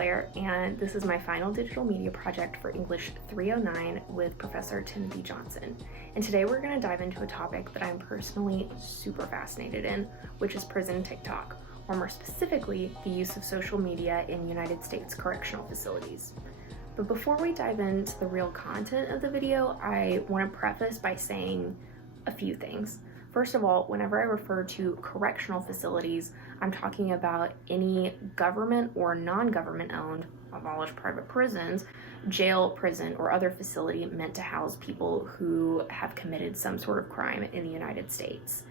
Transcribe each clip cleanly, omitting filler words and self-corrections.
Claire, and this is my final digital media project for English 309 with Professor Timothy Johnson. And today we're going to dive into a topic that I'm personally super fascinated in, which is prison TikTok, or more specifically, the use of social media in United States correctional facilities. But before we dive into the real content of the video, I want to preface by saying a few things. First of all, whenever I refer to correctional facilities, I'm talking about any government or non-government owned, abolished private prisons, jail, prison, or other facility meant to house people who have committed some sort of crime in the United States.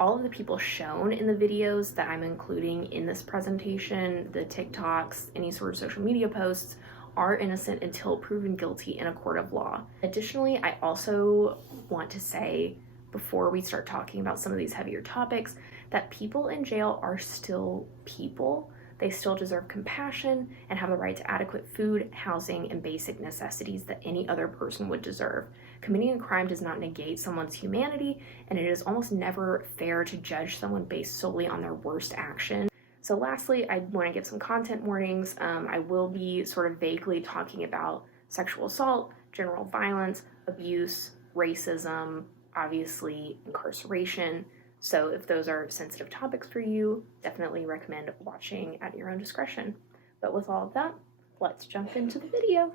All of the people shown in the videos that I'm including in this presentation, the TikToks, any sort of social media posts, are innocent until proven guilty in a court of law. Additionally, I also want to say, before we start talking about some of these heavier topics, that people in jail are still people. They still deserve compassion and have the right to adequate food, housing, and basic necessities that any other person would deserve. Committing a crime does not negate someone's humanity, and it is almost never fair to judge someone based solely on their worst action. So lastly, I want to give some content warnings. I will be sort of vaguely talking about sexual assault, general violence, abuse, racism, obviously incarceration. So if those are sensitive topics for you, definitely recommend watching at your own discretion. But with all of that, let's jump into the video.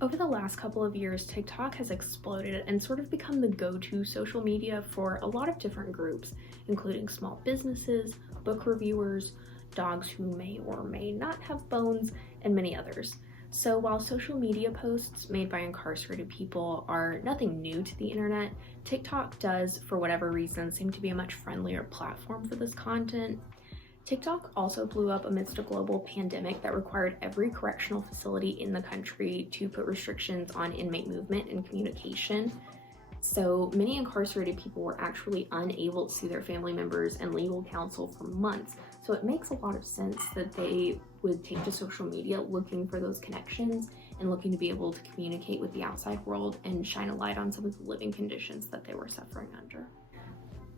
Over the last couple of years, TikTok has exploded and sort of become the go-to social media for a lot of different groups, including small businesses, book reviewers, dogs who may or may not have bones, and many others. So while social media posts made by incarcerated people are nothing new to the internet, TikTok does, for whatever reason, seem to be a much friendlier platform for this content. TikTok also blew up amidst a global pandemic that required every correctional facility in the country to put restrictions on inmate movement and communication. So many incarcerated people were actually unable to see their family members and legal counsel for months. So it makes a lot of sense that they would take to social media looking for those connections and looking to be able to communicate with the outside world and shine a light on some of the living conditions that they were suffering under.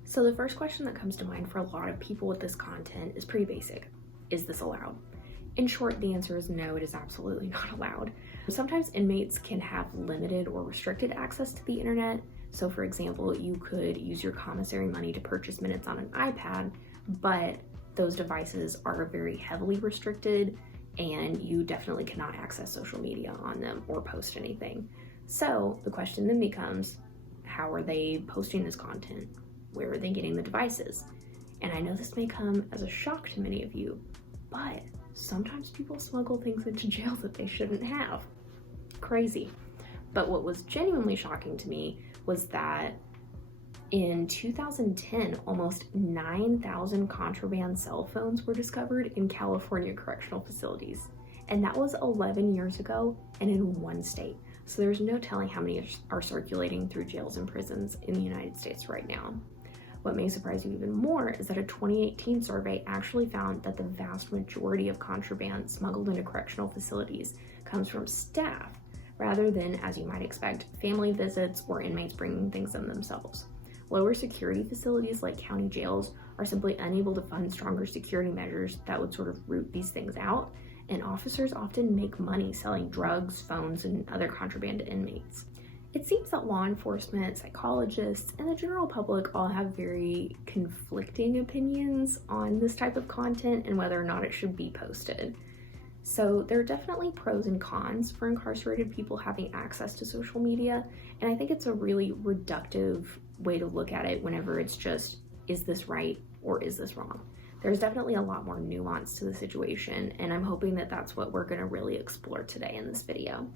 So the first question that comes to mind for a lot of people with this content is pretty basic. Is this allowed? In short, the answer is no, it is absolutely not allowed. Sometimes inmates can have limited or restricted access to the internet. So for example, you could use your commissary money to purchase minutes on an iPad, but those devices are very heavily restricted and you definitely cannot access social media on them or post anything. So the question then becomes, how are they posting this content? Where are they getting the devices? And I know this may come as a shock to many of you, but sometimes people smuggle things into jail that they shouldn't have. Crazy. But what was genuinely shocking to me was that in 2010, almost 9,000 contraband cell phones were discovered in California correctional facilities. And that was 11 years ago and in one state. So there's no telling how many are circulating through jails and prisons in the United States right now. What may surprise you even more is that a 2018 survey actually found that the vast majority of contraband smuggled into correctional facilities comes from staff, rather than, as you might expect, family visits or inmates bringing things in themselves. Lower security facilities like county jails are simply unable to fund stronger security measures that would sort of root these things out, and officers often make money selling drugs, phones, and other contraband to inmates. It seems that law enforcement, psychologists, and the general public all have very conflicting opinions on this type of content and whether or not it should be posted. So there are definitely pros and cons for incarcerated people having access to social media, and I think it's a really reductive way to look at it whenever it's just, is this right or is this wrong? There's definitely a lot more nuance to the situation, and I'm hoping that that's what we're going to really explore today in this video.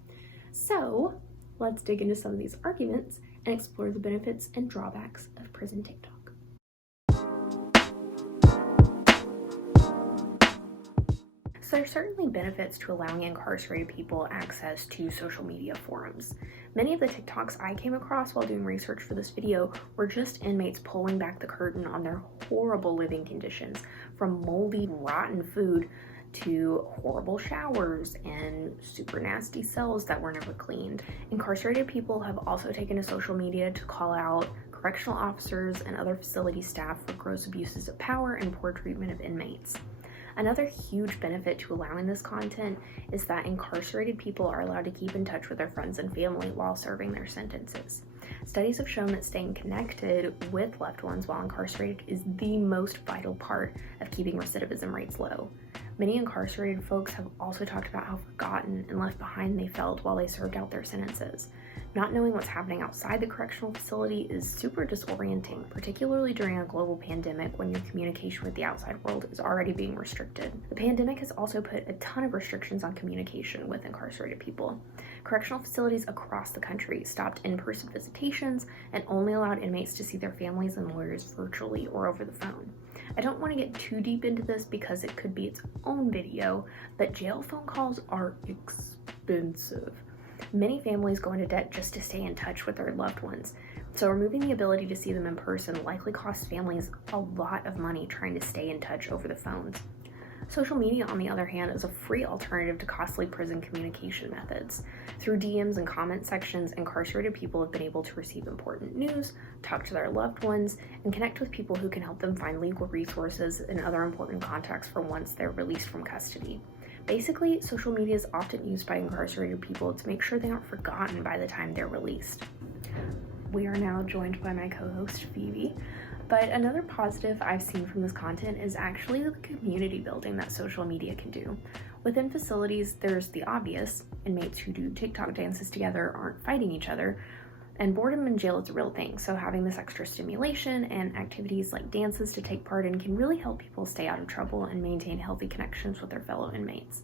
So let's dig into some of these arguments and explore the benefits and drawbacks of prison TikTok. So there are certainly benefits to allowing incarcerated people access to social media forums. Many of the TikToks I came across while doing research for this video were just inmates pulling back the curtain on their horrible living conditions, from moldy, rotten food to horrible showers and super nasty cells that were never cleaned. Incarcerated people have also taken to social media to call out correctional officers, and other facility staff for gross abuses of power and poor treatment of inmates. Another huge benefit to allowing this content is that incarcerated people are allowed to keep in touch with their friends and family while serving their sentences. Studies have shown that staying connected with loved ones while incarcerated is the most vital part of keeping recidivism rates low. Many incarcerated folks have also talked about how forgotten and left behind they felt while they served out their sentences. Not knowing what's happening outside the correctional facility is super disorienting, particularly during a global pandemic when your communication with the outside world is already being restricted. The pandemic has also put a ton of restrictions on communication with incarcerated people. Correctional facilities across the country stopped in-person visitations and only allowed inmates to see their families and lawyers virtually or over the phone. I don't want to get too deep into this because it could be its own video, but jail phone calls are expensive. Many families go into debt just to stay in touch with their loved ones, so removing the ability to see them in person likely costs families a lot of money trying to stay in touch over the phones. Social media, on the other hand, is a free alternative to costly prison communication methods. Through DMs and comment sections, incarcerated people have been able to receive important news, talk to their loved ones, and connect with people who can help them find legal resources and other important contacts for once they're released from custody. Basically, social media is often used by incarcerated people to make sure they aren't forgotten by the time they're released. We are now joined by my co-host, Phoebe. But another positive I've seen from this content is actually the community building that social media can do. Within facilities, there's the obvious. Inmates who do TikTok dances together aren't fighting each other, and boredom in jail is a real thing, so having this extra stimulation and activities like dances to take part in can really help people stay out of trouble and maintain healthy connections with their fellow inmates.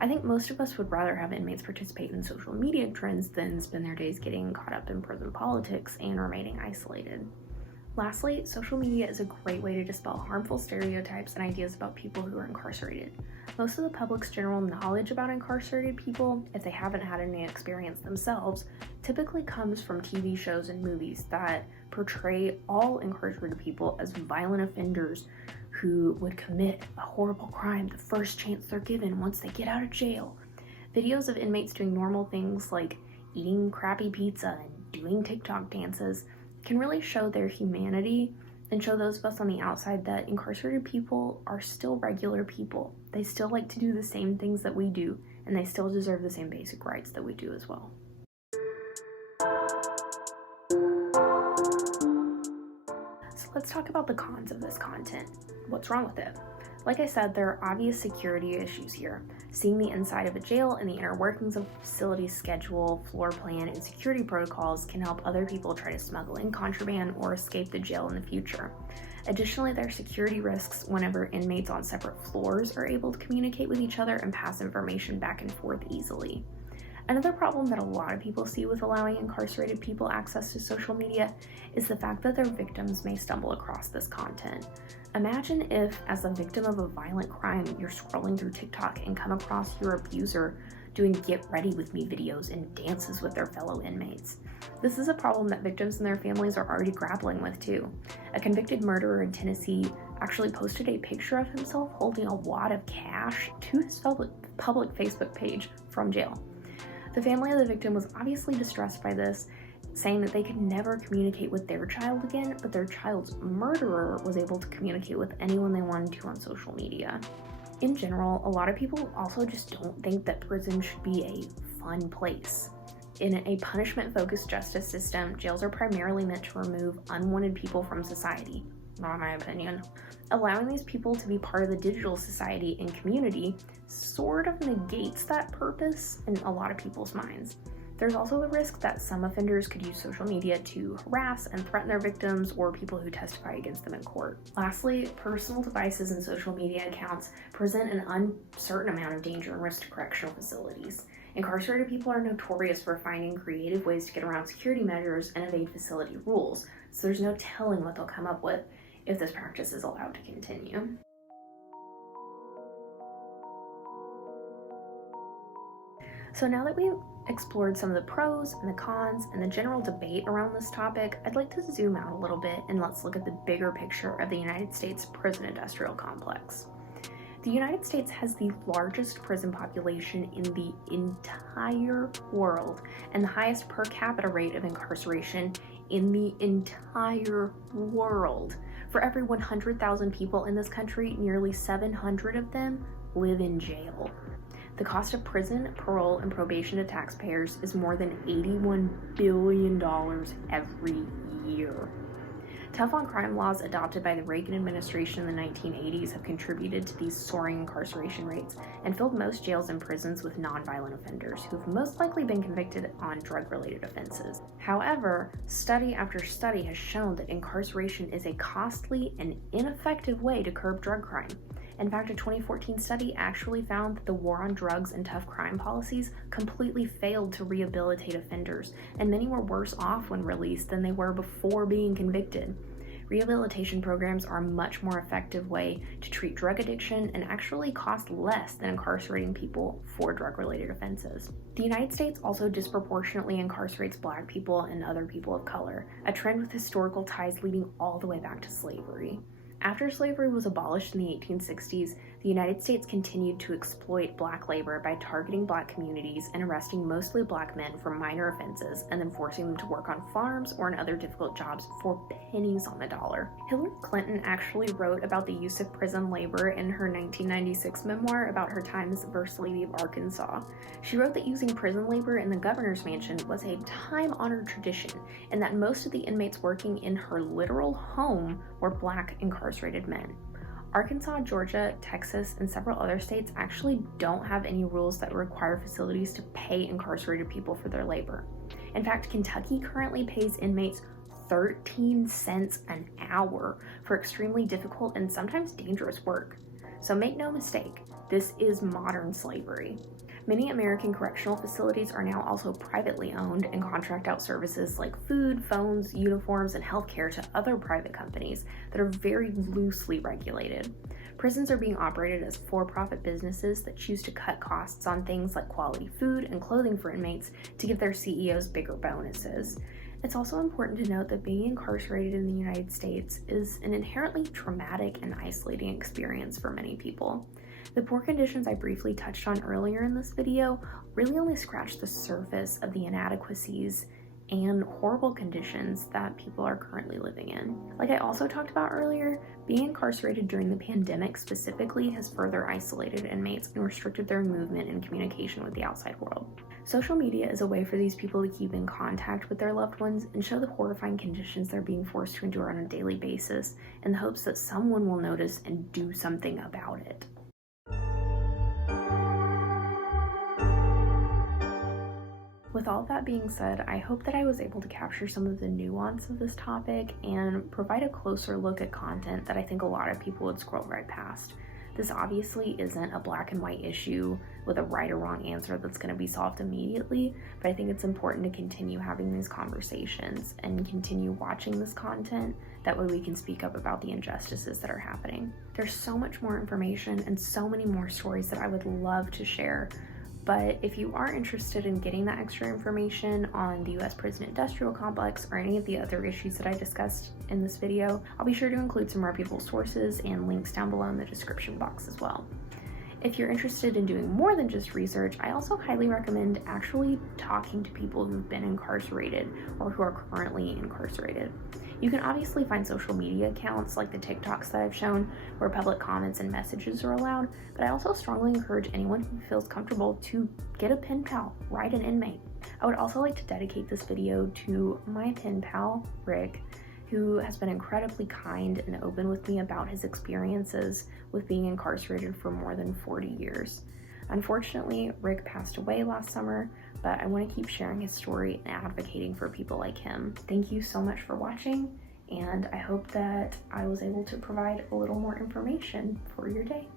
I think most of us would rather have inmates participate in social media trends than spend their days getting caught up in prison politics and remaining isolated. Lastly, social media is a great way to dispel harmful stereotypes and ideas about people who are incarcerated. Most of the public's general knowledge about incarcerated people, if they haven't had any experience themselves, typically comes from TV shows and movies that portray all incarcerated people as violent offenders who would commit a horrible crime the first chance they're given once they get out of jail. Videos of inmates doing normal things like eating crappy pizza and doing TikTok dances can really show their humanity and show those of us on the outside that incarcerated people are still regular people. They still like to do the same things that we do, and they still deserve the same basic rights that we do as well. So let's talk about the cons of this content. What's wrong with it? Like I said, there are obvious security issues here. Seeing the inside of a jail and the inner workings of a facility's schedule, floor plan, and security protocols can help other people try to smuggle in contraband or escape the jail in the future. Additionally, there are security risks whenever inmates on separate floors are able to communicate with each other and pass information back and forth easily. Another problem that a lot of people see with allowing incarcerated people access to social media is the fact that their victims may stumble across this content. Imagine if, as a victim of a violent crime, you're scrolling through TikTok and come across your abuser doing get ready with me videos and dances with their fellow inmates. This is a problem that victims and their families are already grappling with too. A convicted murderer in Tennessee actually posted a picture of himself holding a wad of cash to his public Facebook page from jail. The family of the victim was obviously distressed by this, saying that they could never communicate with their child again, but their child's murderer was able to communicate with anyone they wanted to on social media. In general, a lot of people also just don't think that prison should be a fun place. In a punishment-focused justice system, jails are primarily meant to remove unwanted people from society, not in my opinion. Allowing these people to be part of the digital society and community sort of negates that purpose in a lot of people's minds. There's also the risk that some offenders could use social media to harass and threaten their victims or people who testify against them in court. Lastly, personal devices and social media accounts present an uncertain amount of danger and risk to correctional facilities. Incarcerated people are notorious for finding creative ways to get around security measures and evade facility rules, so there's no telling what they'll come up with if this practice is allowed to continue. So now that we've explored some of the pros and the cons and the general debate around this topic, I'd like to zoom out a little bit and let's look at the bigger picture of the United States prison industrial complex. The United States has the largest prison population in the entire world and the highest per capita rate of incarceration in the entire world. For every 100,000 people in this country, nearly 700 of them live in jail. The cost of prison, parole, and probation to taxpayers is more than $81 billion every year. Tough on crime laws adopted by the Reagan administration in the 1980s have contributed to these soaring incarceration rates and filled most jails and prisons with nonviolent offenders who've most likely been convicted on drug-related offenses. However, study after study has shown that incarceration is a costly and ineffective way to curb drug crime. In fact, a 2014 study actually found that the war on drugs and tough crime policies completely failed to rehabilitate offenders, and many were worse off when released than they were before being convicted. Rehabilitation programs are a much more effective way to treat drug addiction and actually cost less than incarcerating people for drug-related offenses. The United States also disproportionately incarcerates Black people and other people of color, a trend with historical ties leading all the way back to slavery. After slavery was abolished in the 1860s, the United States continued to exploit Black labor by targeting Black communities and arresting mostly Black men for minor offenses and then forcing them to work on farms or in other difficult jobs for pennies on the dollar. Hillary Clinton actually wrote about the use of prison labor in her 1996 memoir about her time as the First Lady of Arkansas. She wrote that using prison labor in the governor's mansion was a time-honored tradition and that most of the inmates working in her literal home were Black incarcerated men. Arkansas, Georgia, Texas, and several other states actually don't have any rules that require facilities to pay incarcerated people for their labor. In fact, Kentucky currently pays inmates 13 cents an hour for extremely difficult and sometimes dangerous work. So make no mistake, this is modern slavery. Many American correctional facilities are now also privately owned and contract out services like food, phones, uniforms, and healthcare to other private companies that are very loosely regulated. Prisons are being operated as for-profit businesses that choose to cut costs on things like quality food and clothing for inmates to give their CEOs bigger bonuses. It's also important to note that being incarcerated in the United States is an inherently traumatic and isolating experience for many people. The poor conditions I briefly touched on earlier in this video really only scratch the surface of the inadequacies and horrible conditions that people are currently living in. Like I also talked about earlier, being incarcerated during the pandemic specifically has further isolated inmates and restricted their movement and communication with the outside world. Social media is a way for these people to keep in contact with their loved ones and show the horrifying conditions they're being forced to endure on a daily basis in the hopes that someone will notice and do something about it. With all that being said, I hope that I was able to capture some of the nuance of this topic and provide a closer look at content that I think a lot of people would scroll right past. This obviously isn't a black and white issue with a right or wrong answer that's going to be solved immediately, but I think it's important to continue having these conversations and continue watching this content. That way we can speak up about the injustices that are happening. There's so much more information and so many more stories that I would love to share. But if you are interested in getting that extra information on the U.S. prison industrial complex or any of the other issues that I discussed in this video, I'll be sure to include some reputable sources and links down below in the description box as well. If you're interested in doing more than just research, I also highly recommend actually talking to people who've been incarcerated or who are currently incarcerated. You can obviously find social media accounts like the TikToks that I've shown where public comments and messages are allowed, but I also strongly encourage anyone who feels comfortable to get a pen pal, write an inmate. I would also like to dedicate this video to my pen pal, Rick, who has been incredibly kind and open with me about his experiences with being incarcerated for more than 40 years. Unfortunately, Rick passed away last summer, but I want to keep sharing his story and advocating for people like him. Thank you so much for watching, and I hope that I was able to provide a little more information for your day.